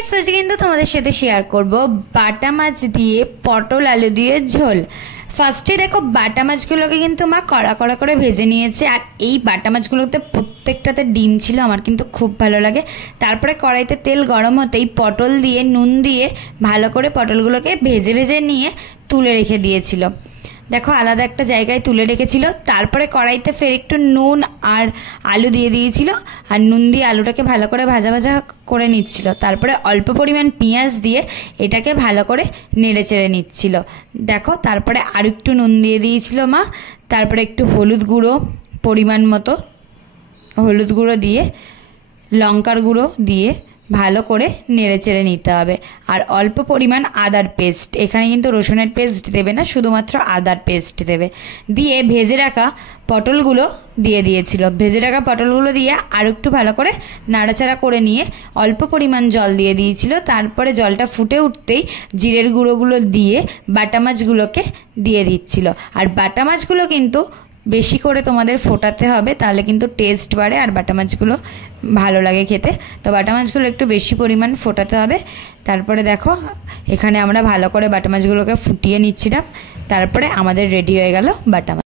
Guys, আজকে কিন্তু তোমাদের সাথে শেয়ার করব বাটা মাছ দিয়ে পটল আলু দিয়ে ঝোল। ফার্স্টে দেখো বাটা মাছগুলোকে কিন্তু মা কড়া কড়া করে ভেজে নিয়েছে, আর এই বাটা মাছগুলোতে প্রত্যেকটাতে ডিম ছিল, আমার কিন্তু খুব ভালো লাগে। তারপরে কড়াইতে তেল গরম হতেই পটল দিয়ে নুন দিয়ে ভালো করে পটলগুলোকে ভেজে ভেজে নিয়ে তুলে রেখে দিয়েছিল। দেখো আলাদা একটা জায়গায় তুলে রেখেছিল। তারপরে কড়াইতে ফের একটু নুন আর আলু দিয়ে দিয়েছিল, আর নুন দিয়ে আলুটাকে ভালো করে ভাজা ভাজা করে নিচ্ছিল। তারপরে অল্প পরিমাণ পেঁয়াজ দিয়ে এটাকে ভালো করে নেড়ে চেড়ে নিচ্ছিল। দেখো তারপরে আর একটু নুন দিয়ে দিয়েছিল মা। তারপরে একটু হলুদ গুঁড়ো, পরিমাণ মতো হলুদ গুঁড়ো দিয়ে লঙ্কার গুঁড়ো দিয়ে ভালো করে নেড়ে চেড়ে নিতে হবে। আর অল্প পরিমাণ আদার পেস্ট, এখানে কিন্তু রসুনের পেস্ট দেবে না, শুধুমাত্র আদার পেস্ট দেবে। দিয়ে ভেজে রাখা পটলগুলো দিয়ে দিয়েছিল। ভেজে রাখা পটলগুলো দিয়ে আর একটু ভালো করে নাড়াচাড়া করে নিয়ে অল্প পরিমাণ জল দিয়ে দিয়েছিল। তারপরে জলটা ফুটে উঠতেই জিরের গুঁড়োগুলো দিয়ে বাটা মাছগুলোকে দিয়ে দিচ্ছিল। আর বাটা মাছগুলো কিন্তু বেশি করে তোমাদের ফোটাতে হবে, তাহলে কিন্তু টেস্ট বাড়ে আর বাটা মাছগুলো ভালো লাগে খেতে। তো বাটা মাছগুলো একটু বেশি পরিমাণ ফোটাতে হবে। তারপরে দেখো এখানে আমরা ভালো করে বাটা মাছগুলোকে ফুটিয়ে নিচ্ছিলাম। তারপরে আমাদের রেডি হয়ে গেল বাটা মাছ।